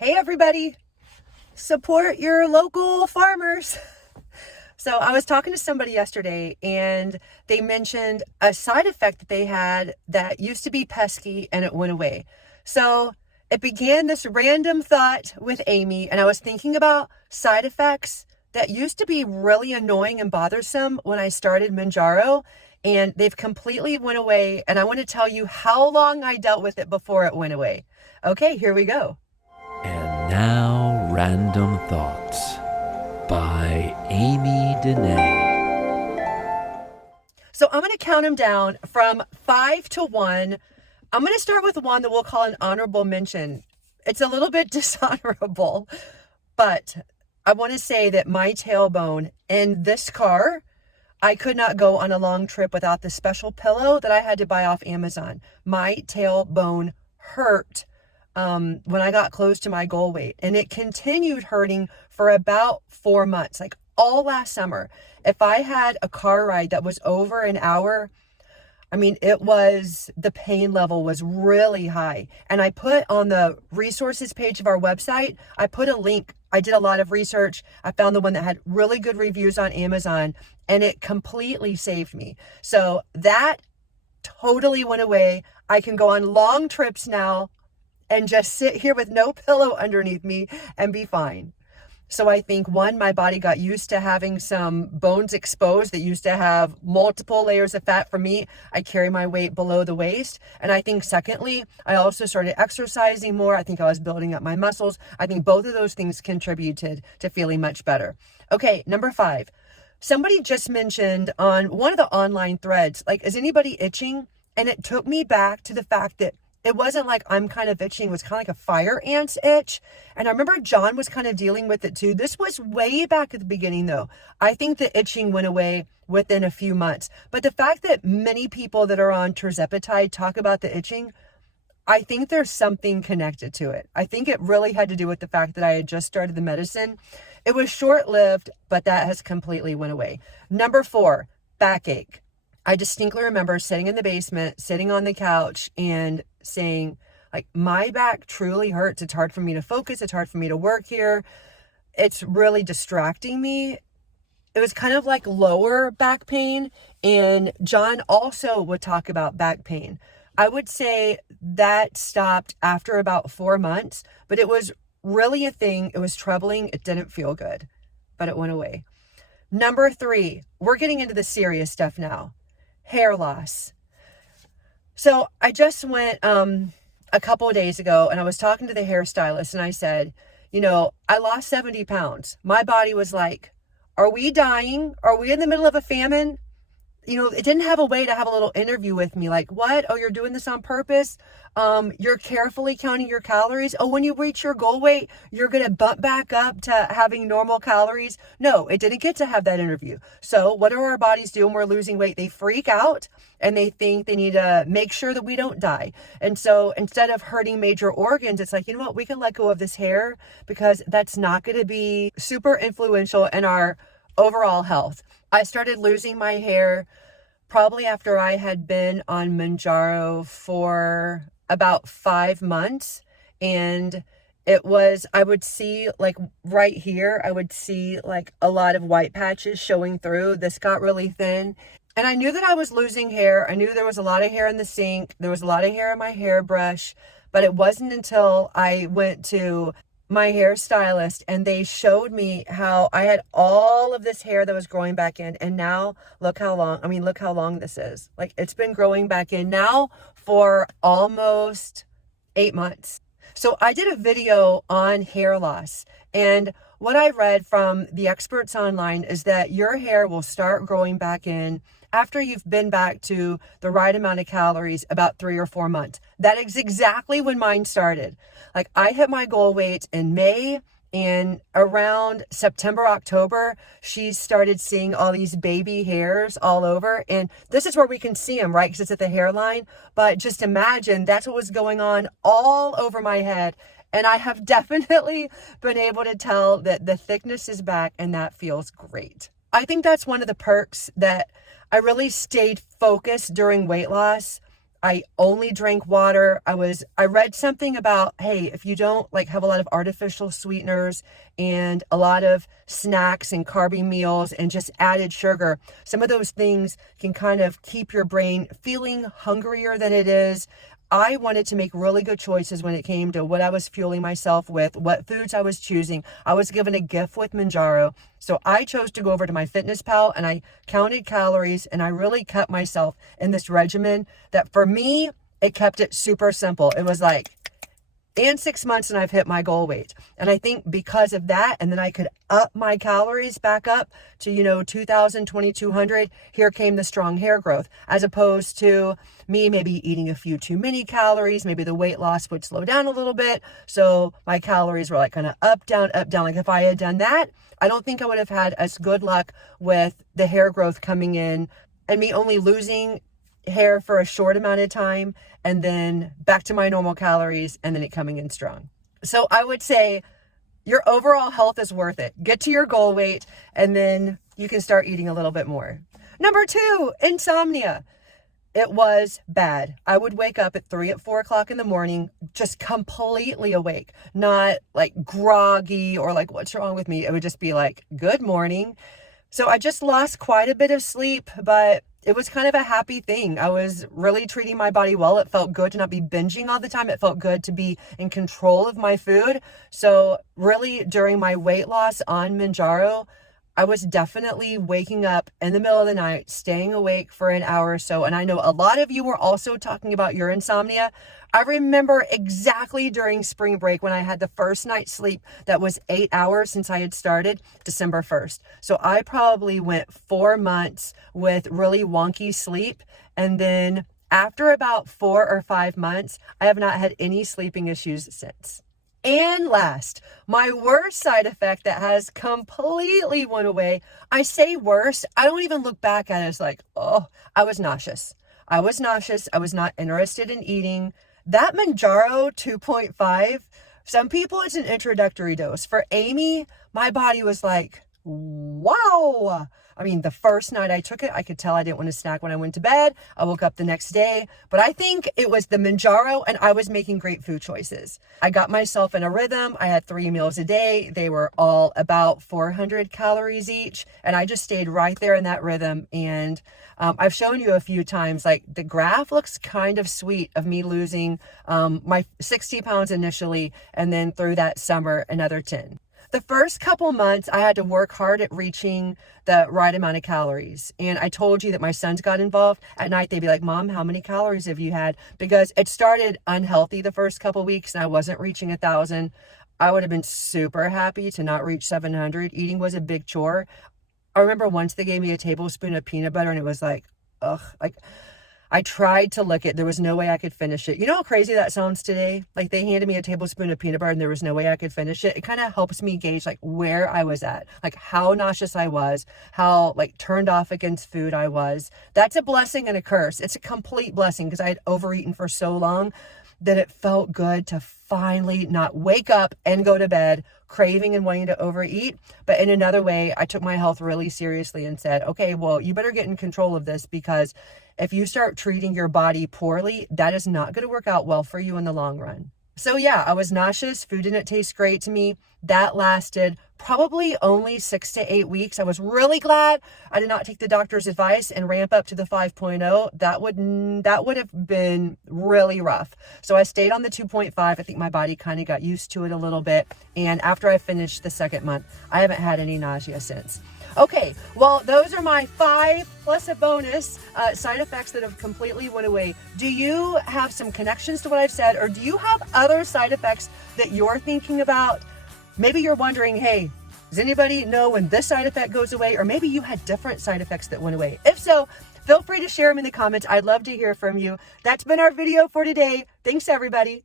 Hey everybody, support your local farmers. So I was talking to somebody yesterday and they mentioned a side effect that they had that used to be pesky and it went away. So it began this random thought with Amy, and I was thinking about side effects that used to be really annoying and bothersome when I started Mounjaro, and they've completely went away. And I want to tell you how long I dealt with it before it went away. Okay, here we go. And now, Random Thoughts by Amy Dene. So I'm going to count them down from 5 to 1. I'm going to start with one that we'll call an honorable mention. It's a little bit dishonorable, but I want to say that my tailbone in this car, I could not go on a long trip without the special pillow that I had to buy off Amazon. My tailbone hurt when I got close to my goal weight, and it continued hurting for about 4 months, like all last summer. If I had a car ride that was over an hour, the pain level was really high. And I put on the resources page of our website, I put a link. I did a lot of research. I found the one that had really good reviews on Amazon, and it completely saved me. So that totally went away. I can go on long trips now and just sit here with no pillow underneath me and be fine. So I think, one, my body got used to having some bones exposed that used to have multiple layers of fat. For me, I carry my weight below the waist. And I think, secondly, I also started exercising more. I think I was building up my muscles. I think both of those things contributed to feeling much better. Okay, number 5. Somebody just mentioned on one of the online threads, like, is anybody itching? And it took me back to the fact that it wasn't like I'm kind of itching. It was kind of like a fire ant's itch. And I remember John was kind of dealing with it too. This was way back at the beginning though. I think the itching went away within a few months. But the fact that many people that are on tirzepatide talk about the itching, I think there's something connected to it. I think it really had to do with the fact that I had just started the medicine. It was short-lived, but that has completely went away. Number 4, backache. I distinctly remember sitting in the basement, sitting on the couch and saying, like, my back truly hurts. It's hard for me to focus. It's hard for me to work here. It's really distracting me. It was kind of like lower back pain. And John also would talk about back pain. I would say that stopped after about 4 months, but it was really a thing. It was troubling. It didn't feel good, but it went away. Number 3, we're getting into the serious stuff now. Hair loss. So I just went a couple of days ago and I was talking to the hairstylist and I said, I lost 70 pounds. My body was like, are we dying? Are we in the middle of a famine? It didn't have a way to have a little interview with me. Like, what? Oh, you're doing this on purpose? You're carefully counting your calories. Oh, when you reach your goal weight, you're going to bump back up to having normal calories. No, it didn't get to have that interview. So what do our bodies do when we're losing weight? They freak out and they think they need to make sure that we don't die. And so instead of hurting major organs, it's like, you know what? We can let go of this hair because that's not going to be super influential in our overall health. I started losing my hair probably after I had been on Mounjaro for about 5 months. And I would see, like, right here, I would see like a lot of white patches showing through. This got really thin. And I knew that I was losing hair. I knew there was a lot of hair in the sink. There was a lot of hair in my hairbrush. But it wasn't until I went to my hairstylist and they showed me how I had all of this hair that was growing back in. And now look how long this is. Like, it's been growing back in now for almost 8 months. So I did a video on hair loss, and what I read from the experts online is that your hair will start growing back in after you've been back to the right amount of calories about 3 or 4 months. That is exactly when mine started. Like, I hit my goal weight in May, and around September, October, she started seeing all these baby hairs all over. And this is where we can see them, right? Because it's at the hairline. But just imagine that's what was going on all over my head. And I have definitely been able to tell that the thickness is back, and that feels great. I think that's one of the perks that I really stayed focused during weight loss. I only drank water. I read something about, hey, if you don't like have a lot of artificial sweeteners and a lot of snacks and carby meals and just added sugar, some of those things can kind of keep your brain feeling hungrier than it is. I wanted to make really good choices when it came to what I was fueling myself with, what foods I was choosing. I was given a gift with Mounjaro. So I chose to go over to MyFitnessPal and I counted calories and I really kept myself in this regimen that for me, it kept it super simple. It was like, and 6 months and I've hit my goal weight. And I think because of that, and then I could up my calories back up to, 2,000, 2,200, here came the strong hair growth, as opposed to me maybe eating a few too many calories. Maybe the weight loss would slow down a little bit. So my calories were like kind of up, down, up, down. Like if I had done that, I don't think I would have had as good luck with the hair growth coming in and me only losing hair for a short amount of time and then back to my normal calories and then it coming in strong. So I would say your overall health is worth it. Get to your goal weight and then you can start eating a little bit more. Number 2, insomnia. It was bad. I would wake up at 3 or 4 o'clock in the morning, just completely awake, not like groggy or like, what's wrong with me? It would just be like, good morning. So I just lost quite a bit of sleep, but it was kind of a happy thing. I was really treating my body well. It felt good to not be binging all the time. It felt good to be in control of my food. So really during my weight loss on Mounjaro, I was definitely waking up in the middle of the night, staying awake for an hour or so. And I know a lot of you were also talking about your insomnia. I remember exactly during spring break when I had the first night's sleep that was 8 hours since I had started December 1st. So I probably went 4 months with really wonky sleep. And then after about 4 or 5 months, I have not had any sleeping issues since. And last, my worst side effect that has completely went away. I say worse, I don't even look back at it as like, oh, I was nauseous. I was not interested in eating. That Mounjaro 2.5, some people it's an introductory dose. For Amy, my body was like, wow. I mean, the first night I took it, I could tell I didn't want to snack when I went to bed. I woke up the next day, but I think it was the Mounjaro and I was making great food choices. I got myself in a rhythm. I had 3 meals a day. They were all about 400 calories each. And I just stayed right there in that rhythm. And I've shown you a few times, like the graph looks kind of sweet of me losing my 60 pounds initially. And then through that summer, another 10. The first couple months, I had to work hard at reaching the right amount of calories. And I told you that my sons got involved. At night, they'd be like, Mom, how many calories have you had? Because it started unhealthy the first couple weeks and I wasn't reaching 1,000. I would have been super happy to not reach 700. Eating was a big chore. I remember once they gave me a tablespoon of peanut butter and it was like, ugh, like I tried to lick it. There was no way I could finish it. You know how crazy that sounds today? Like they handed me a tablespoon of peanut butter and there was no way I could finish it. It kind of helps me gauge like where I was at, like how nauseous I was, how like turned off against food I was. That's a blessing and a curse. It's a complete blessing because I had overeaten for so long that it felt good to finally not wake up and go to bed craving and wanting to overeat. But in another way, I took my health really seriously and said, okay, well, you better get in control of this because if you start treating your body poorly, that is not going to work out well for you in the long run. So yeah, I was nauseous. Food didn't taste great to me. That lasted probably only 6 to 8 weeks. I was really glad I did not take the doctor's advice and ramp up to the 5.0. That would have been really rough. So I stayed on the 2.5. I think my body kind of got used to it a little bit. And after I finished the second month, I haven't had any nausea since. Okay, well, those are my 5 plus a bonus side effects that have completely went away. Do you have some connections to what I've said, or do you have other side effects that you're thinking about? Maybe you're wondering, hey, does anybody know when this side effect goes away? Or maybe you had different side effects that went away. If so, feel free to share them in the comments. I'd love to hear from you. That's been our video for today. Thanks, everybody.